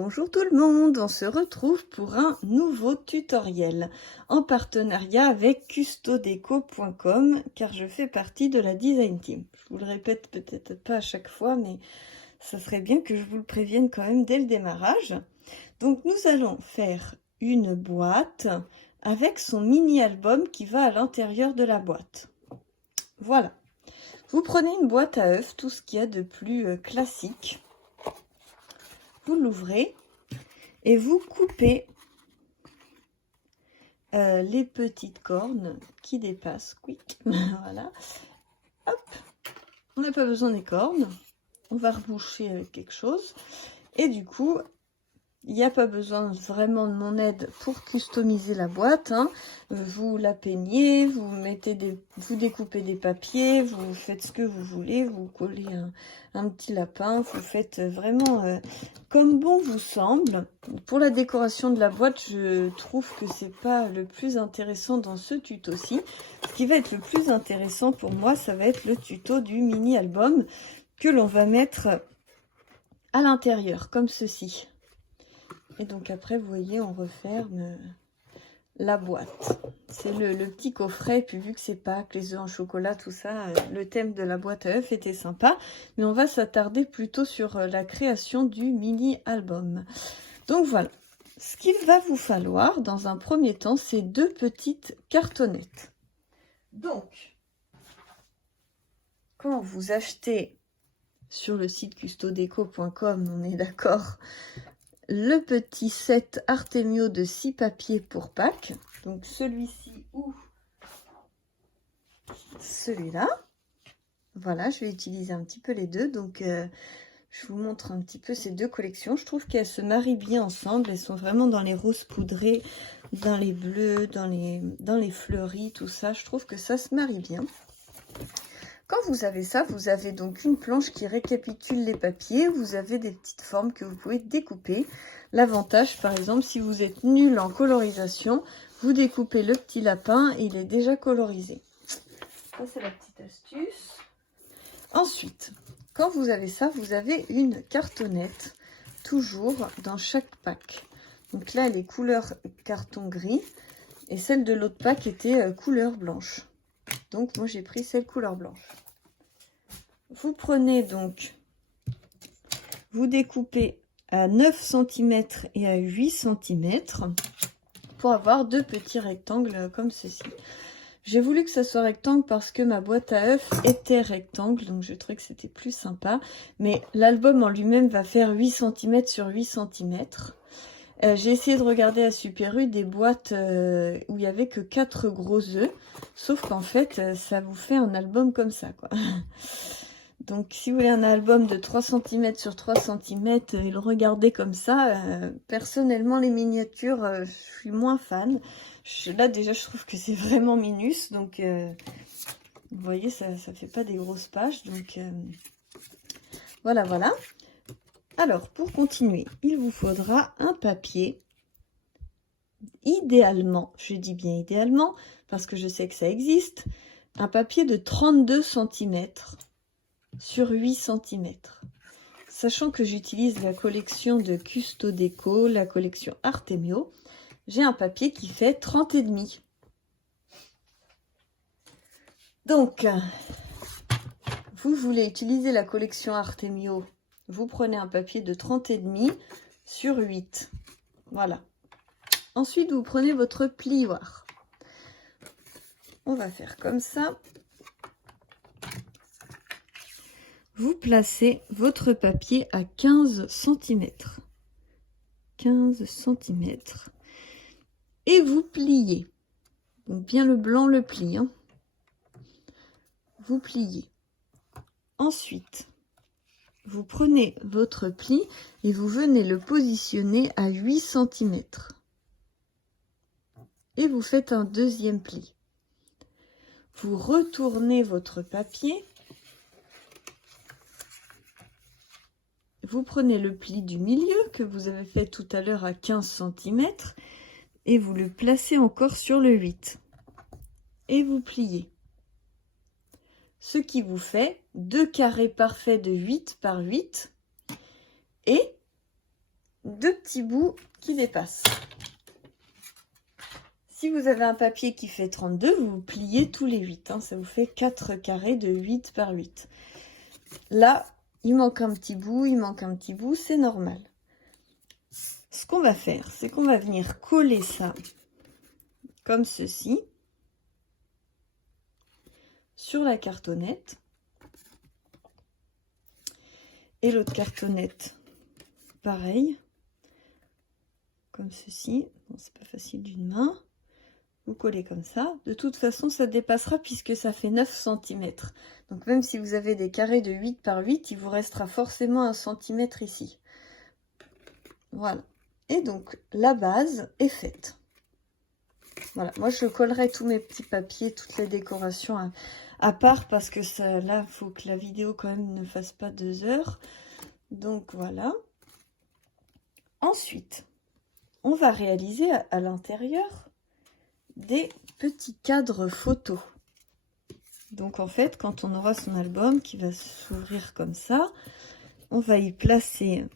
Bonjour tout le monde, on se retrouve pour un nouveau tutoriel en partenariat avec custodeco.com car je fais partie de la design team. Je vous le répète peut-être pas à chaque fois, mais ça serait bien que je vous le prévienne quand même dès le démarrage. Donc nous allons faire une boîte avec son mini album qui va à l'intérieur de la boîte. Voilà. Vous prenez une boîte à œufs, tout ce qu'il y a de plus classique. Vous l'ouvrez et vous coupez les petites cornes qui dépassent. Quick. Voilà. Hop. On n'a pas besoin des cornes. On va reboucher avec quelque chose. Et du coup, il n'y a pas besoin vraiment de mon aide pour customiser la boîte. Hein. Vous la peignez, vous découpez des papiers, vous faites ce que vous voulez, vous collez un petit lapin, vous faites vraiment comme bon vous semble. Pour la décoration de la boîte, je trouve que c'est pas le plus intéressant dans ce tuto-ci. Ce qui va être le plus intéressant pour moi, ça va être le tuto du mini album que l'on va mettre à l'intérieur, comme ceci. Et donc après, vous voyez, on referme la boîte. C'est le petit coffret. Puis vu que c'est Pâques, les œufs en chocolat, tout ça, le thème de la boîte à œufs était sympa. Mais on va s'attarder plutôt sur la création du mini-album. Donc voilà. Ce qu'il va vous falloir, dans un premier temps, c'est 2 petites cartonnettes. Donc, quand vous achetez sur le site custodeco.com, on est d'accord, le petit set Artemio de 6 papiers pour Pâques. Donc celui-ci ou celui-là. Voilà, je vais utiliser un petit peu les deux. Donc je vous montre un petit peu ces deux collections. Je trouve qu'elles se marient bien ensemble. Elles sont vraiment dans les roses poudrés, dans les bleus, dans les fleuris, tout ça. Je trouve que ça se marie bien. Quand vous avez ça, vous avez donc une planche qui récapitule les papiers. Vous avez des petites formes que vous pouvez découper. L'avantage, par exemple, si vous êtes nul en colorisation, vous découpez le petit lapin et il est déjà colorisé. Ça, c'est la petite astuce. Ensuite, quand vous avez ça, vous avez une cartonnette, toujours dans chaque pack. Donc là, elle est couleur carton gris et celle de l'autre pack était couleur blanche. Donc, moi, j'ai pris celle couleur blanche. Vous prenez donc, vous découpez à 9 cm et à 8 cm pour avoir 2 petits rectangles comme ceci. J'ai voulu que ça soit rectangle parce que ma boîte à œufs était rectangle, donc je trouvais que c'était plus sympa. Mais l'album en lui-même va faire 8 cm sur 8 cm. J'ai essayé de regarder à Super U des boîtes où il n'y avait que 4 gros œufs. Sauf qu'en fait, ça vous fait un album comme ça, quoi. Donc, si vous voulez un album de 3 cm sur 3 cm et le regarder comme ça, personnellement, les miniatures, je suis moins fan. Là, déjà, je trouve que c'est vraiment minus. Donc, vous voyez, ça fait pas des grosses pages. Donc, voilà, voilà. Alors, pour continuer, il vous faudra un papier, idéalement, je dis bien idéalement, parce que je sais que ça existe, un papier de 32 cm sur 8 cm. Sachant que j'utilise la collection de Custodeco, la collection Artemio, j'ai un papier qui fait 30,5. Donc, vous voulez utiliser la collection Artemio, vous prenez un papier de 30,5 sur 8. Voilà. Ensuite, vous prenez votre plioir. On va faire comme ça. Vous placez votre papier à 15 cm. 15 cm. Et vous pliez. Donc bien le blanc le plie. Hein. Vous pliez. Ensuite, vous prenez votre pli et vous venez le positionner à 8 cm. Et vous faites un deuxième pli. Vous retournez votre papier. Vous prenez le pli du milieu que vous avez fait tout à l'heure à 15 cm et vous le placez encore sur le 8. Et vous pliez. Ce qui vous fait 2 carrés parfaits de 8 par 8 et deux petits bouts qui dépassent. Si vous avez un papier qui fait 32, vous pliez tous les 8. Hein, ça vous fait 4 carrés de 8 par 8. Là, il manque un petit bout, c'est normal. Ce qu'on va faire, c'est qu'on va venir coller ça comme ceci sur la cartonnette. Et l'autre cartonnette, pareil, comme ceci. Bon, c'est pas facile d'une main. Vous collez comme ça. De toute façon, ça dépassera puisque ça fait 9 cm. Donc même si vous avez des carrés de 8 par 8, il vous restera forcément 1 cm ici. Voilà. Et donc, la base est faite. Voilà. Moi, je collerai tous mes petits papiers, toutes les décorations à part parce que ça, là, il faut que la vidéo quand même ne fasse pas 2 heures. Donc, voilà. Ensuite, on va réaliser à l'intérieur des petits cadres photos. Donc en fait, quand on aura son album qui va s'ouvrir comme ça, on va y placer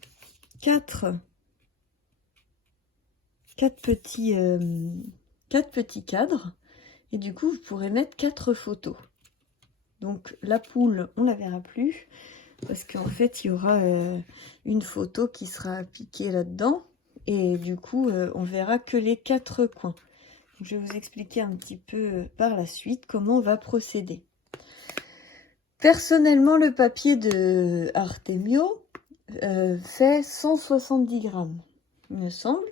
quatre petits cadres et du coup vous pourrez mettre 4 photos. Donc la poule, on la verra plus parce qu'en fait il y aura une photo qui sera appliquée là-dedans et du coup on verra que les 4 coins. Je vais vous expliquer un petit peu par la suite comment on va procéder. Personnellement, le papier de Artemio fait 170 grammes, il me semble.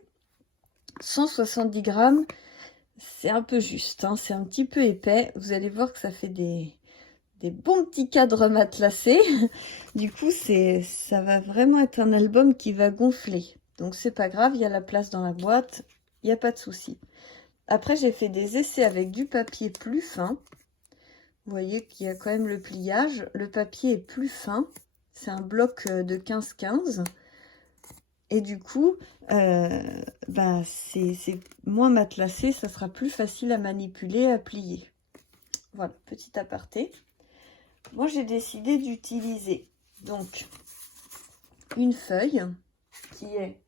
170 grammes, c'est un peu juste, hein, c'est un petit peu épais. Vous allez voir que ça fait des bons petits cadres matelassés. Du coup, ça va vraiment être un album qui va gonfler. Donc, c'est pas grave, il y a la place dans la boîte, il n'y a pas de souci. Après, j'ai fait des essais avec du papier plus fin. Vous voyez qu'il y a quand même le pliage. Le papier est plus fin. C'est un bloc de 15-15. Et du coup, c'est moins matelassé. Ça sera plus facile à manipuler, à plier. Voilà, petit aparté. Moi, j'ai décidé d'utiliser donc une feuille qui est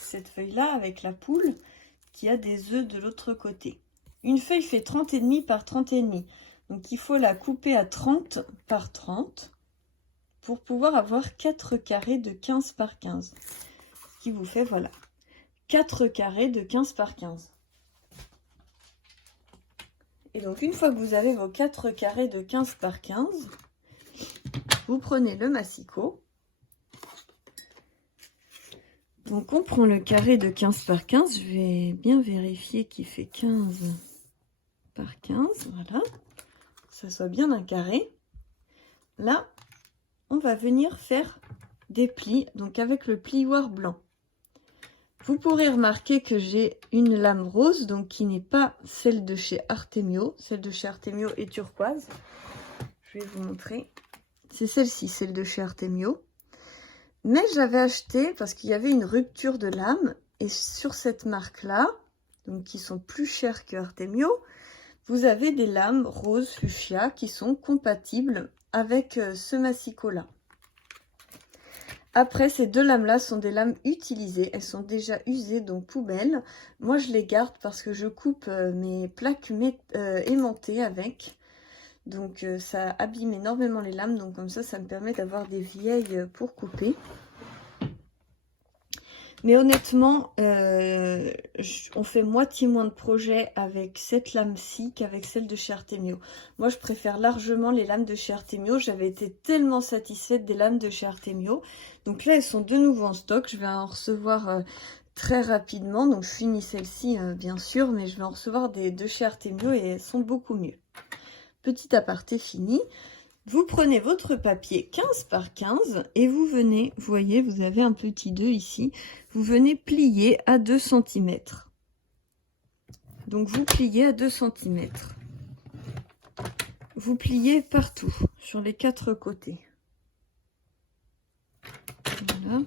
cette feuille-là avec la poule qui a des œufs de l'autre côté. Une feuille fait 30,5 par 30,5. Donc, il faut la couper à 30 par 30 pour pouvoir avoir 4 carrés de 15 par 15. Ce qui vous fait, voilà, 4 carrés de 15 par 15. Et donc, une fois que vous avez vos 4 carrés de 15 par 15, vous prenez le massicot. Donc, on prend le carré de 15 par 15. Je vais bien vérifier qu'il fait 15 par 15. Voilà. Que ça soit bien un carré. Là, on va venir faire des plis. Donc, avec le plioir blanc. Vous pourrez remarquer que j'ai une lame rose. Donc, qui n'est pas celle de chez Artemio. Celle de chez Artemio est turquoise. Je vais vous montrer. C'est celle-ci, celle de chez Artemio. Mais j'avais acheté parce qu'il y avait une rupture de lame. Et sur cette marque-là, donc qui sont plus chères que Artemio, vous avez des lames rose fuchsia qui sont compatibles avec ce massicot-là. Après, ces deux lames-là sont des lames utilisées. Elles sont déjà usées, donc poubelle. Moi, je les garde parce que je coupe mes plaques aimantées avec. Donc ça abîme énormément les lames, donc comme ça me permet d'avoir des vieilles pour couper. Mais honnêtement, on fait moitié moins de projets avec cette lame-ci qu'avec celle de chez Artemio. Moi, je préfère largement les lames de chez Artemio. J'avais été tellement satisfaite des lames de chez Artemio. Donc là, elles sont de nouveau en stock. Je vais en recevoir très rapidement. Donc je finis celle-ci, bien sûr, mais je vais en recevoir des de chez Artemio et elles sont beaucoup mieux. Petit aparté fini, vous prenez votre papier 15 par 15 et vous venez, vous voyez, vous avez un petit 2 ici, vous venez plier à 2 cm. Donc vous pliez à 2 cm. Vous pliez partout, sur les 4 côtés. Voilà.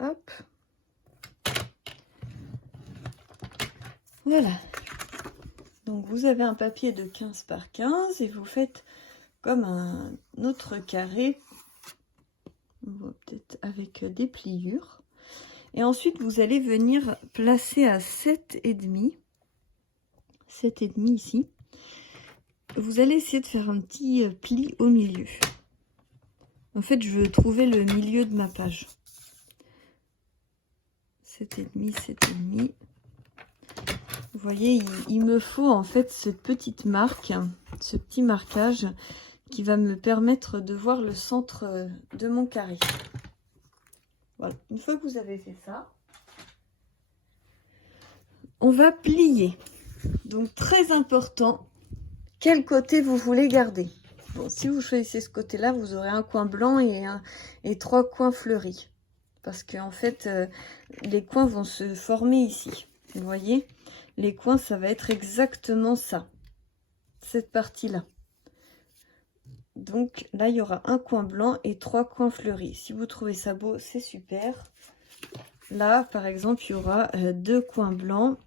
Hop. Voilà. Donc vous avez un papier de 15 par 15 et vous faites comme un autre carré, peut-être avec des pliures. Et ensuite vous allez venir placer à 7,5. 7,5 ici. Vous allez essayer de faire un petit pli au milieu. En fait, je veux trouver le milieu de ma page. 7,5, 7,5. Vous voyez, il me faut en fait cette petite marque, ce petit marquage qui va me permettre de voir le centre de mon carré. Voilà, une fois que vous avez fait ça, on va plier. Donc très important, quel côté vous voulez garder. Bon, si vous choisissez ce côté-là, vous aurez un coin blanc et 3 coins fleuris. Parce qu'en fait, les coins vont se former ici. Vous voyez, les coins, ça va être exactement ça. Cette partie-là. Donc là, il y aura un coin blanc et 3 coins fleuris. Si vous trouvez ça beau, c'est super. Là, par exemple, il y aura 2 coins blancs.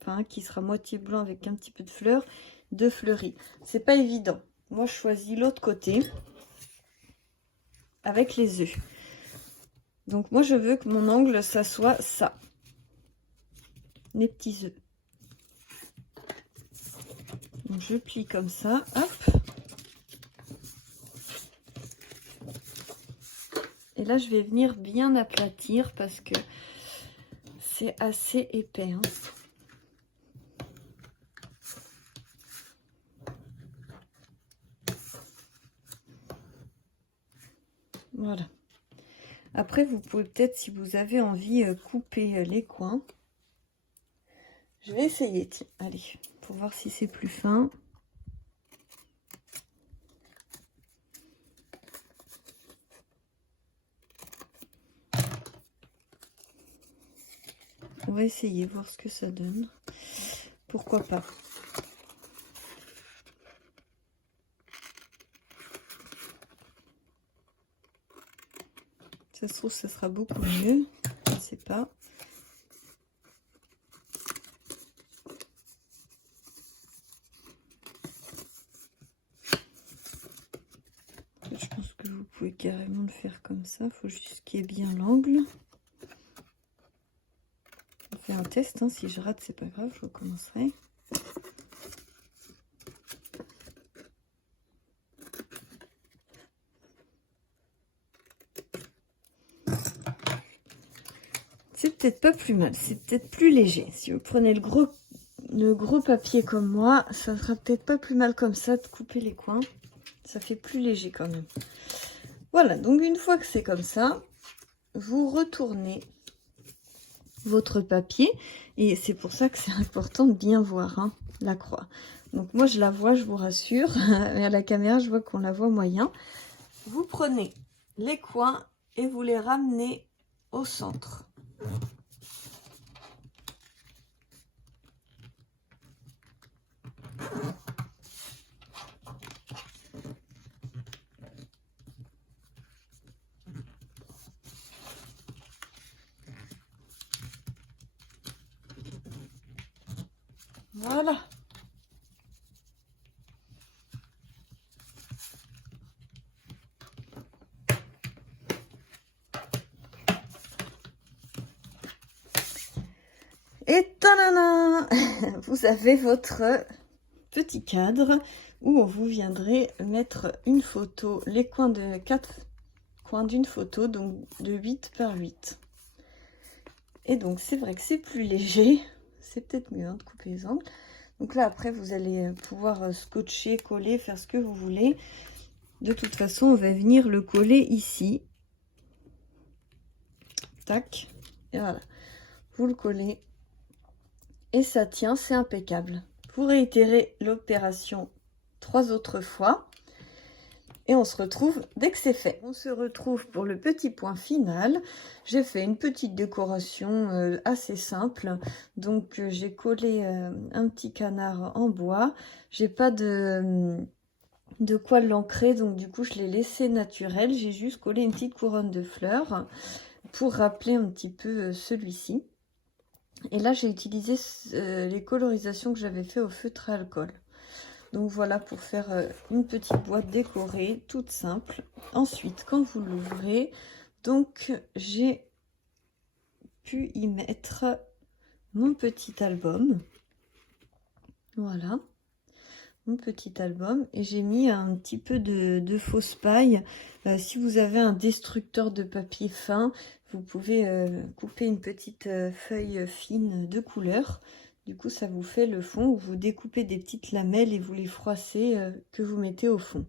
Enfin, qui sera moitié blanc avec un petit peu de fleurs. 2 fleuris. C'est pas évident. Moi, je choisis l'autre côté avec les œufs. Donc, moi, je veux que mon angle, ça soit ça. Les petits œufs. Donc, je plie comme ça. Hop. Et là, je vais venir bien aplatir parce que c'est assez épais. Hein. Voilà. Après, vous pouvez peut-être, si vous avez envie, couper les coins. Je vais essayer, tiens, allez, pour voir si c'est plus fin. On va essayer, voir ce que ça donne. Pourquoi pas. Ça se trouve, ça sera beaucoup mieux. Je ne sais pas. Je pense que vous pouvez carrément le faire comme ça. Il faut juste qu'il y ait bien l'angle. On fait un test. Hein. Si je rate, c'est pas grave. Je recommencerai. C'est peut-être pas plus mal. C'est peut-être plus léger. Si vous prenez le gros papier comme moi, ça sera peut-être pas plus mal comme ça de couper les coins. Ça fait plus léger quand même. Voilà, donc une fois que c'est comme ça, vous retournez votre papier. Et c'est pour ça que c'est important de bien voir hein, la croix. Donc moi je la vois, je vous rassure. Mais à la caméra, je vois qu'on la voit moyen. Vous prenez les coins et vous les ramenez au centre. Voilà. Et tadana, vous avez votre petit cadre où vous viendrez mettre une photo, les coins de 4 coins d'une photo, donc de 8 par 8. Et donc c'est vrai que c'est plus léger, c'est peut-être mieux hein, de couper les angles. Donc là après vous allez pouvoir scotcher, coller, faire ce que vous voulez. De toute façon on va venir le coller ici. Tac, et voilà, vous le collez. Et ça tient, c'est impeccable. Vous réitérez l'opération 3 autres fois. Et on se retrouve dès que c'est fait. On se retrouve pour le petit point final. J'ai fait une petite décoration assez simple. Donc j'ai collé un petit canard en bois. J'ai pas de quoi l'ancrer. Donc du coup je l'ai laissé naturel. J'ai juste collé une petite couronne de fleurs pour rappeler un petit peu celui-ci. Et là, j'ai utilisé les colorisations que j'avais fait au feutre à alcool. Donc voilà pour faire une petite boîte décorée, toute simple. Ensuite, quand vous l'ouvrez, donc j'ai pu y mettre mon petit album. Voilà, mon petit album. Et j'ai mis un petit peu de fausse paille. Si vous avez un destructeur de papier fin, vous pouvez couper une petite feuille fine de couleur. Du coup, ça vous fait le fond où vous découpez des petites lamelles et vous les froissez que vous mettez au fond.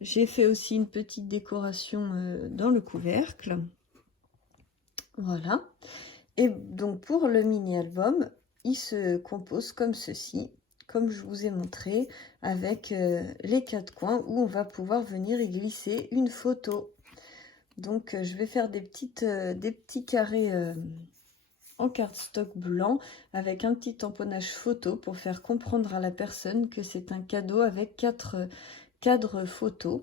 J'ai fait aussi une petite décoration dans le couvercle. Voilà. Et donc, pour le mini-album, il se compose comme ceci, comme je vous ai montré, avec les 4 coins où on va pouvoir venir y glisser une photo. Donc, je vais faire des petits carrés en cardstock blanc avec un petit tamponnage photo pour faire comprendre à la personne que c'est un cadeau avec 4 cadres photos.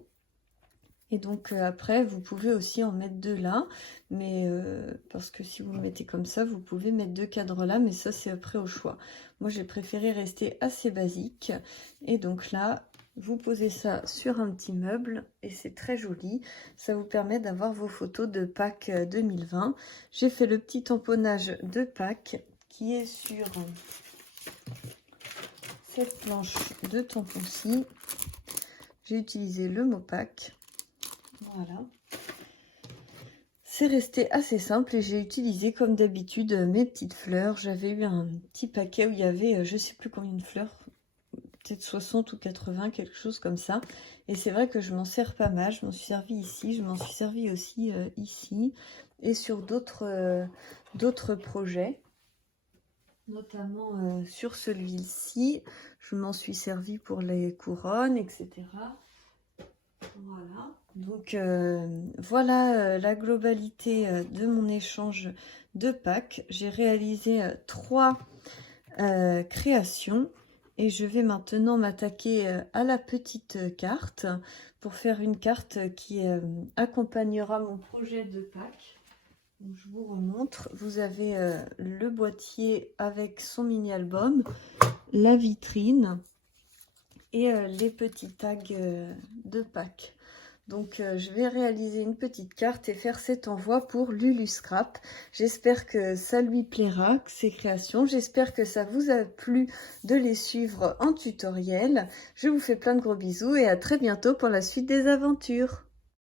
Et donc après vous pouvez aussi en mettre 2 là, mais parce que si vous le mettez comme ça, vous pouvez mettre 2 cadres là, mais ça c'est après au choix. Moi j'ai préféré rester assez basique, et donc là vous posez ça sur un petit meuble et c'est très joli. Ça vous permet d'avoir vos photos de Pâques 2020. J'ai fait le petit tamponnage de Pâques qui est sur cette planche de tampon-ci. J'ai utilisé le mot Pâques. Voilà. C'est resté assez simple et j'ai utilisé comme d'habitude mes petites fleurs. J'avais eu un petit paquet où il y avait je sais plus combien de fleurs, peut-être 60 ou 80, quelque chose comme ça. Et c'est vrai que je m'en sers pas mal. Je m'en suis servi ici, je m'en suis servi aussi ici et sur d'autres projets. Notamment sur celui-ci, je m'en suis servi pour les couronnes, etc. Voilà, donc voilà la globalité de mon échange de Pâques. J'ai réalisé 3 créations et je vais maintenant m'attaquer à la petite carte pour faire une carte qui accompagnera mon projet de Pâques. Donc, je vous remontre, vous avez le boîtier avec son mini-album, la vitrine et les petits tags de Pâques. Donc je vais réaliser une petite carte et faire cet envoi pour Lulu Scrap. J'espère que ça lui plaira, ces créations. J'espère que ça vous a plu de les suivre en tutoriel. Je vous fais plein de gros bisous et à très bientôt pour la suite des aventures.